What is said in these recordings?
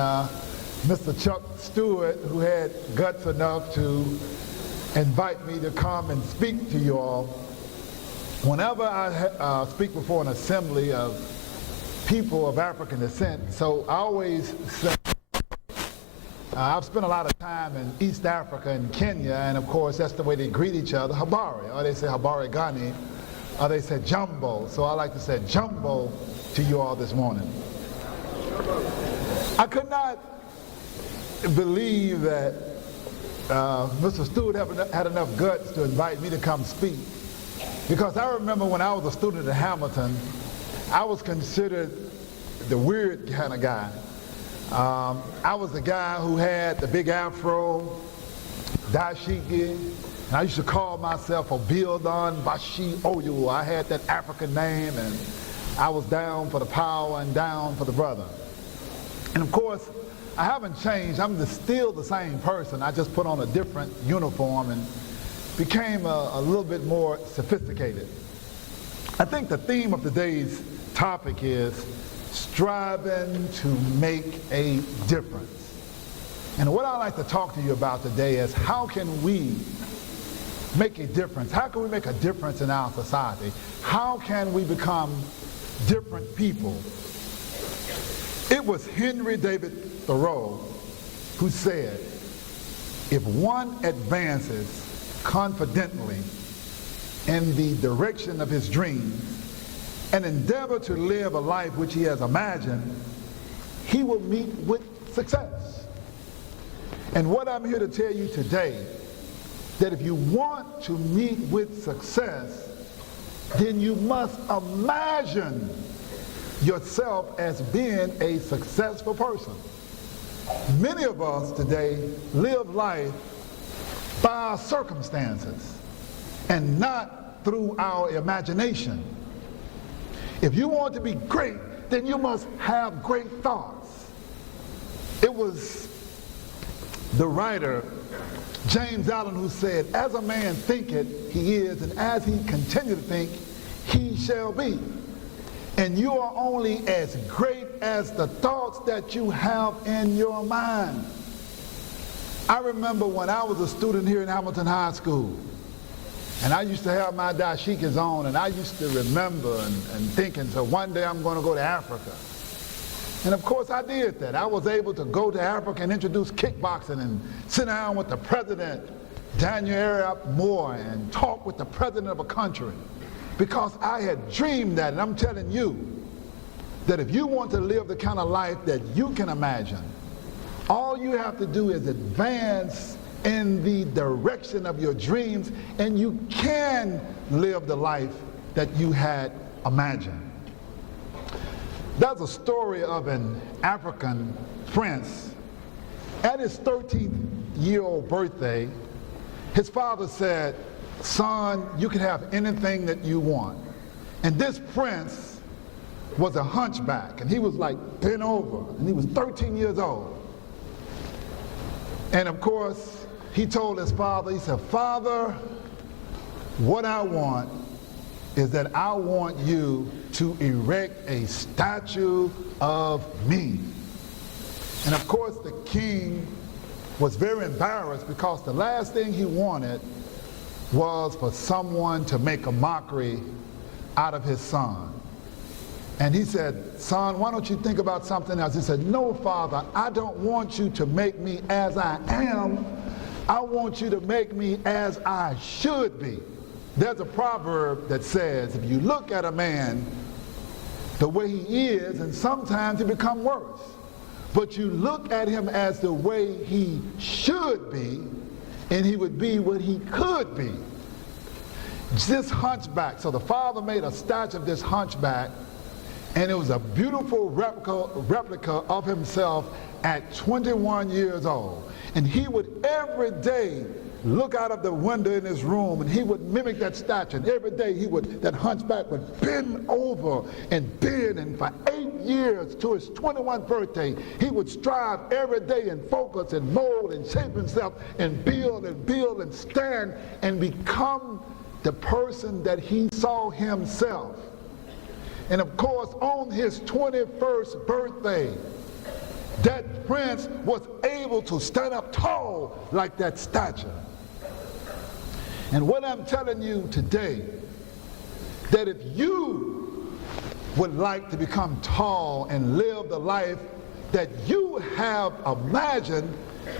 Mr. Chuck Stewart, who had guts enough to invite me to come and speak to you all. Whenever I speak before an assembly of people of African descent, so I always say, I've spent a lot of time in East Africa and Kenya, and of course that's the way they greet each other, habari, or they say habari gani, or they say jumbo. So I like to say jumbo to you all this morning. I could not believe that Mr. Stewart had enough guts to invite me to come speak, because I remember when I was a student at Hamilton, I was considered the weird kind of guy. I was the guy who had the big afro, dashiki, and I used to call myself Obildon Bashi Oyu. I had that African name, and I was down for the power and down for the brother. And of course, I haven't changed. I'm still the same person. I just put on a different uniform and became a little bit more sophisticated. I think the theme of today's topic is striving to make a difference. And what I'd like to talk to you about today is how can we make a difference? How can we make a difference in our society? How can we become different people? It was Henry David Thoreau who said, if one advances confidently in the direction of his dreams and endeavor to live a life which he has imagined, he will meet with success. And what I'm here to tell you today, that if you want to meet with success, then you must imagine yourself as being a successful person. Many of us today live life by our circumstances and not through our imagination. If you want to be great, then you must have great thoughts. It was the writer James Allen who said, as a man thinketh, he is, and as he continue to think, he shall be. And you are only as great as the thoughts that you have in your mind. I remember when I was a student here in Hamilton High School, and I used to have my dashikis on, and I used to remember and thinking, so one day I'm going to go to Africa. And of course I did that. I was able to go to Africa and introduce kickboxing and sit down with the president, Arap Moore, and talk with the president of a country. Because I had dreamed that, and I'm telling you that if you want to live the kind of life that you can imagine, all you have to do is advance in the direction of your dreams, and you can live the life that you had imagined. There's a story of an African prince. At his 13th-year-old birthday, his father said, son, you can have anything that you want. And this prince was a hunchback, and he was like bent over, and he was 13 years old. And of course, he told his father, he said, Father, what I want is that I want you to erect a statue of me. And of course, the king was very embarrassed, because the last thing he wanted was for someone to make a mockery out of his son. And he said, son, why don't you think about something else? He said, no, Father, I don't want you to make me as I am. I want you to make me as I should be. There's a proverb that says, if you look at a man the way he is, and sometimes he becomes worse, but you look at him as the way he should be, and he would be what he could be. This hunchback, so the father made a statue of this hunchback, and it was a beautiful replica of himself at 21 years old. And he would every day look out of the window in his room, and he would mimic that statue. And every day that hunchback would bend over and bend, and for 8 years to his 21st birthday, he would strive every day and focus and mold and shape himself and build and stand and become the person that he saw himself. And of course, on his 21st birthday, that prince was able to stand up tall like that stature. And what I'm telling you today, that if you would like to become tall and live the life that you have imagined,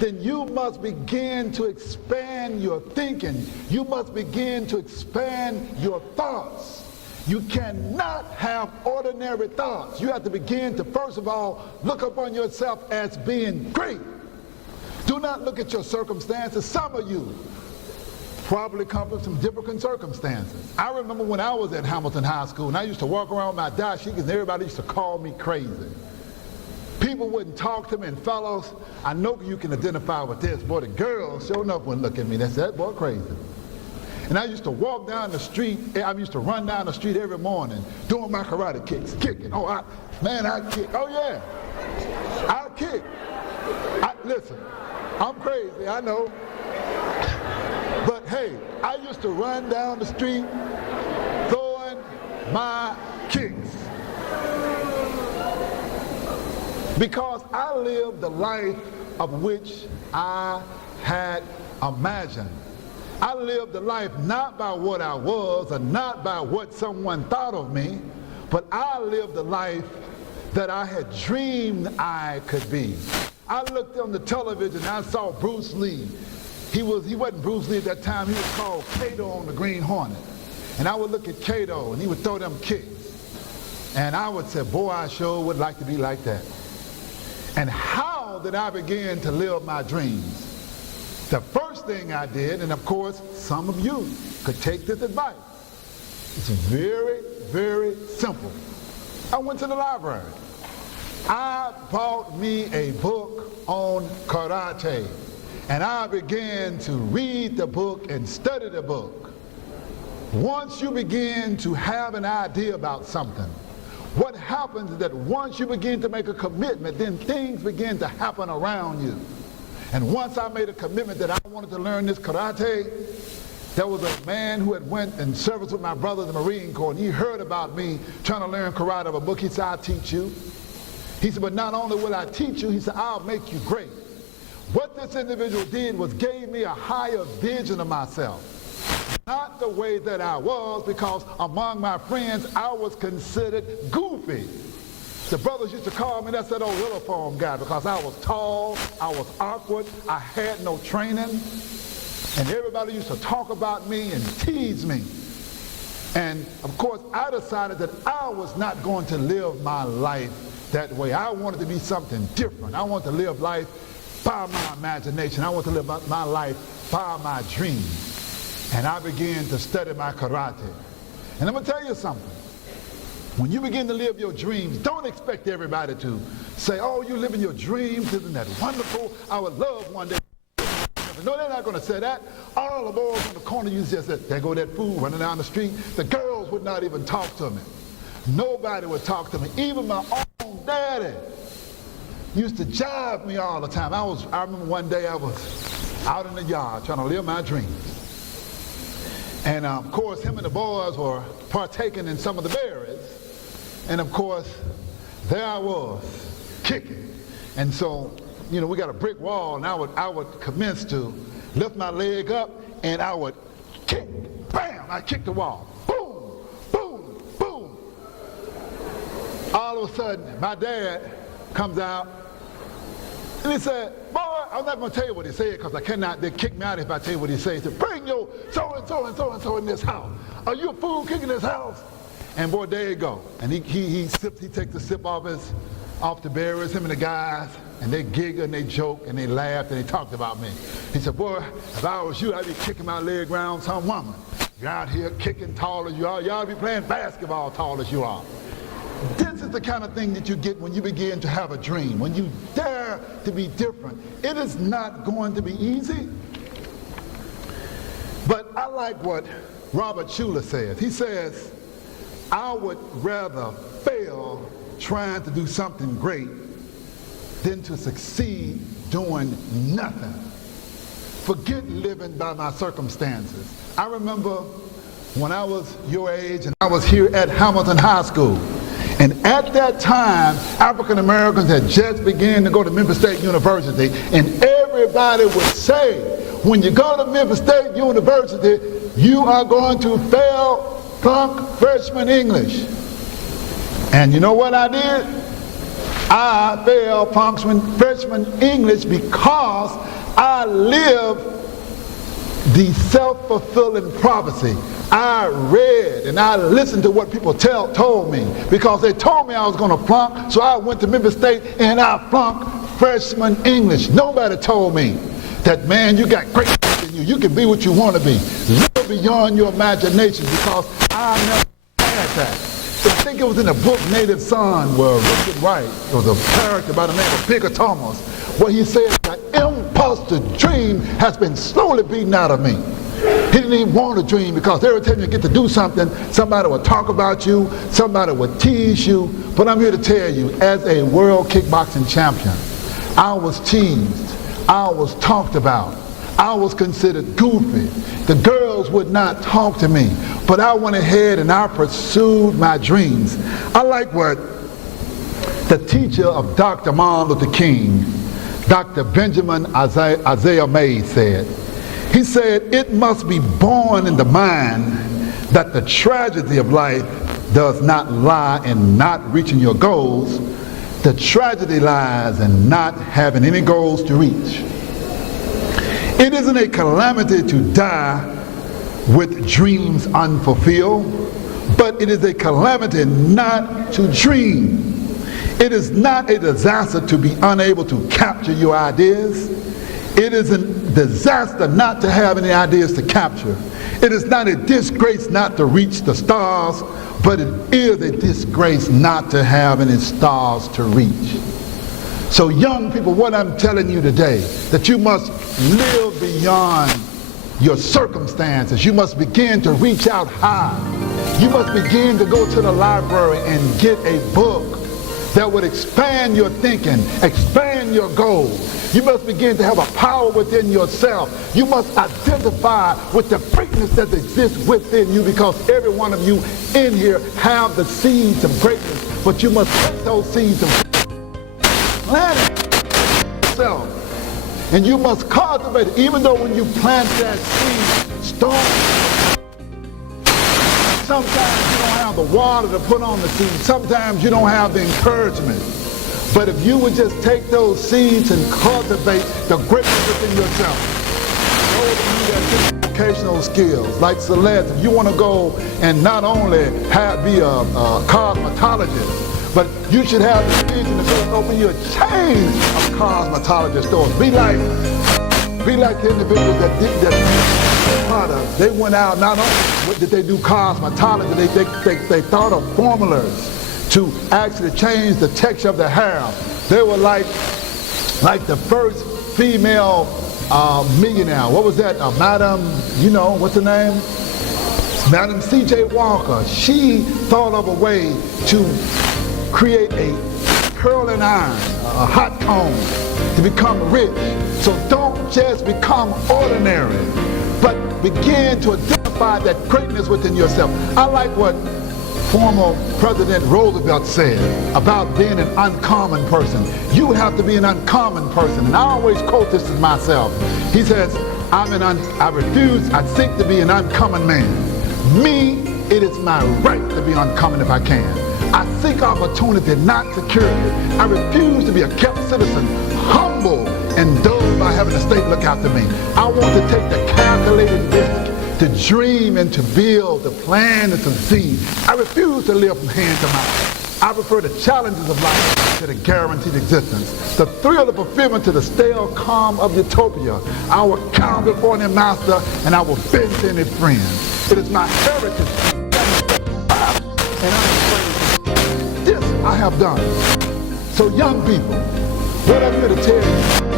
then you must begin to expand your thinking. You must begin to expand your thoughts. You cannot have ordinary thoughts. You have to begin to, first of all, look upon yourself as being great. Do not look at your circumstances. Some of you probably come from some different circumstances. I remember when I was at Hamilton High School, and I used to walk around with my dashiki, and everybody used to call me crazy. People wouldn't talk to me, and fellows, I know you can identify with this. Boy, the girls sure enough wouldn't look at me. They said, that boy crazy. And I used to walk down the street, I used to run down the street every morning doing my karate kicks, kicking. Oh, I kick. Oh, yeah. I kick. Listen, I'm crazy, I know. But hey, I used to run down the street throwing my kicks. Because I lived the life of which I had imagined. I lived the life not by what I was or not by what someone thought of me, but I lived the life that I had dreamed I could be. I looked on the television and I saw Bruce Lee. He wasn't Bruce Lee at that time, he was called Kato on the Green Hornet. And I would look at Kato and he would throw them kicks. And I would say, boy, I sure would like to be like that. And how did I begin to live my dreams? The first thing I did, and of course, some of you could take this advice. It's very, very simple. I went to the library. I bought me a book on karate. And I began to read the book and study the book. Once you begin to have an idea about something, what happens is that once you begin to make a commitment, then things begin to happen around you. And once I made a commitment that I wanted to learn this karate, there was a man who had went in service with my brother in the Marine Corps, and he heard about me trying to learn karate of a book. He said, I'll teach you. He said, but not only will I teach you, he said, I'll make you great. What this individual did was gave me a higher vision of myself. Not the way that I was, because among my friends, I was considered goofy. The brothers used to call me, that's that old uniform guy, because I was tall, I was awkward, I had no training, and everybody used to talk about me and tease me. And of course, I decided that I was not going to live my life that way. I wanted to be something different. I wanted to live life by my imagination. I want to live my life by my dreams. And I began to study my karate. And I'm going to tell you something. When you begin to live your dreams, don't expect everybody to say, oh, you're living your dreams, isn't that wonderful? I would love one day. No, they're not going to say that. All the boys on the corner used to just say, there go that fool running down the street. The girls would not even talk to me. Nobody would talk to me. Even my own daddy used to jive me all the time. I remember one day I was out in the yard trying to live my dreams. And of course, him and the boys were partaking in some of the berries. And of course, there I was, kicking. And so, you know, we got a brick wall, and I would commence to lift my leg up, and I would kick, bam, I kick the wall. Boom, boom, boom. All of a sudden, my dad comes out, and he said, boy, I'm not going to tell you what he said, because they kick me out if I tell you what he said. He said, bring your so-and-so and so-and-so in this house. Are you a fool kicking this house? And boy, there you go. And he takes a sip off the berries, him and the guys, and they giggle and they joke and they laughed and they talked about me. He said, boy, if I was you, I'd be kicking my leg around some woman. You're out here kicking tall as you are. Y'all be playing basketball tall as you are. This is the kind of thing that you get when you begin to have a dream, when you dare to be different. It is not going to be easy. But I like what Robert Schuller says. He says, I would rather fail trying to do something great than to succeed doing nothing. Forget living by my circumstances. I remember when I was your age and I was here at Hamilton High School, And at that time, African Americans had just begun to go to Memphis State University, and everybody would say, when you go to Memphis State University, you are going to fail flunk freshman English. And you know what I did? I failed freshman English because I lived the self-fulfilling prophecy. I read and I listened to what people told me, because they told me I was going to flunk, so I went to Memphis State and I flunked freshman English. Nobody told me that, man, you got great in you. You can be what you want to be. Live beyond your imagination, because I never had that. I think it was in the book Native Son where Richard Wright, there was a character by the name of Bigger Thomas, where he said, the impulse to dream has been slowly beaten out of me. He didn't even want to dream, because every time you get to do something, somebody will talk about you, somebody will tease you. But I'm here to tell you, as a world kickboxing champion, I was teased, I was talked about, I was considered goofy. The girls would not talk to me, but I went ahead and I pursued my dreams. I like what the teacher of Dr. Martin Luther King, Dr. Benjamin Isaiah Mays, said. He said, it must be born in the mind that the tragedy of life does not lie in not reaching your goals. The tragedy lies in not having any goals to reach. It isn't a calamity to die with dreams unfulfilled, but it is a calamity not to dream. It is not a disaster to be unable to capture your ideas. It is a disaster not to have any ideas to capture. It is not a disgrace not to reach the stars, but it is a disgrace not to have any stars to reach. So young people, what I'm telling you today, that you must live beyond your circumstances. You must begin to reach out high. You must begin to go to the library and get a book that would expand your thinking, expand your goals. You must begin to have a power within yourself. You must identify with the greatness that exists within you, because every one of you in here have the seeds of greatness, but you must take those seeds and plant it yourself. And you must cultivate it, even though when you plant that seed, storms. Sometimes you don't have the water to put on the seed. Sometimes you don't have the encouragement. But if you would just take those seeds and cultivate the greatness within yourself, those of you that get vocational skills, like Celeste, if you want to go and not only be a cosmetologist, but you should have the vision to go and open you a chain of cosmetology stores. Be like the individuals that did that product. They went out, not only did they do cosmetology, they thought of formulas to actually change the texture of their hair. They were like the first female millionaire. What was that? Madam, you know, what's her name? Madam C.J. Walker. She thought of a way to create a curling iron, a hot comb, to become rich. So don't just become ordinary, but begin to identify that greatness within yourself. I like what former President Roosevelt said about being an uncommon person. You have to be an uncommon person. And I always quote this to myself. He says, I seek to be an uncommon man. Me, it is my right to be uncommon if I can. I seek opportunity, not security. I refuse to be a kept citizen, humble and dulled by having the state look after me. I want to take the calculated risk, to dream and to build, to plan and succeed. I refuse to live from hand to mouth. I prefer the challenges of life to the guaranteed existence, the thrill of fulfillment to the stale calm of utopia. I will count before any master and I will bend to any friend. It is my heritage, and I'm afraid this I have done. So young people, what I'm here to tell you,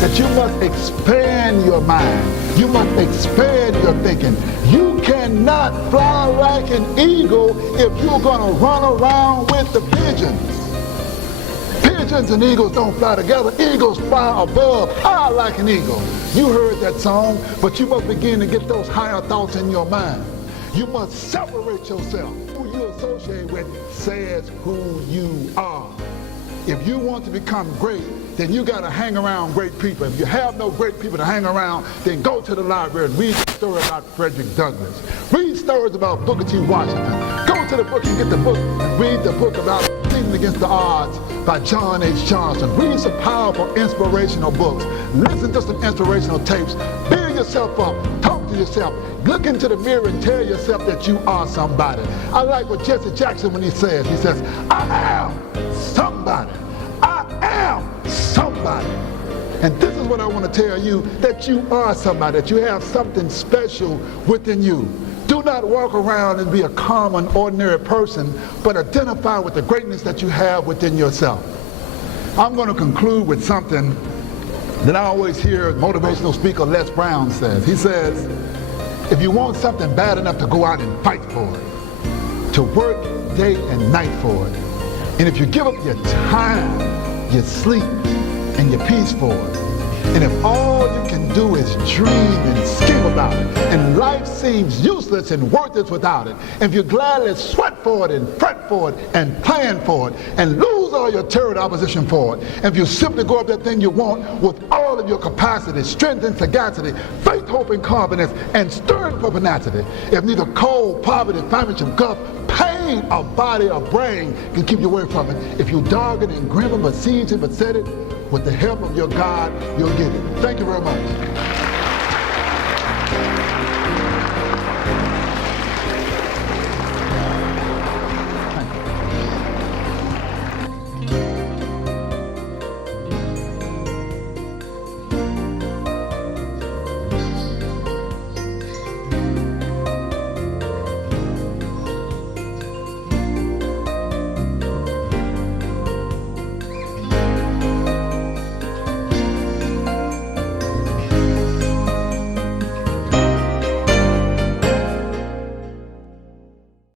that you must expand your mind. You must expand your thinking. You cannot fly like an eagle if you're going to run around with the pigeons. Pigeons and eagles don't fly together. Eagles fly above, high like an eagle. You heard that song, but you must begin to get those higher thoughts in your mind. You must separate yourself. Who you're associate with says who you are. If you want to become great, then you got to hang around great people. If you have no great people to hang around, then go to the library and read a story about Frederick Douglass. Read stories about Booker T. Washington. Go to the book and get the book and read the book about Leaning Against the Odds by John H. Johnson. Read some powerful, inspirational books. Listen to some inspirational tapes. Build yourself up. Talk to yourself. Look into the mirror and tell yourself that you are somebody. I like what Jesse Jackson when he says, I am somebody. I am somebody. And this is what I want to tell you, that you are somebody, that you have something special within you. Do not walk around and be a common, ordinary person, but identify with the greatness that you have within yourself. I'm going to conclude with something that I always hear motivational speaker Les Brown says. He says, if you want something bad enough to go out and fight for it, to work day and night for it, and if you give up your time, your sleep, and your peace for it, and if all you can do is dream and scheme about it, and life seems useless and worthless without it, and if you gladly sweat for it and fret for it and plan for it and lose all your terror opposition for it, and if you simply go up that thing you want with all of your capacity, strength and sagacity, faith, hope and confidence, and stern pertinacity, if neither cold, poverty, famine, gulf, pain, or body or brain can keep you away from it, if you dog it and grim it, but siege it, but set it, with the help of your God, you'll get it. Thank you very much.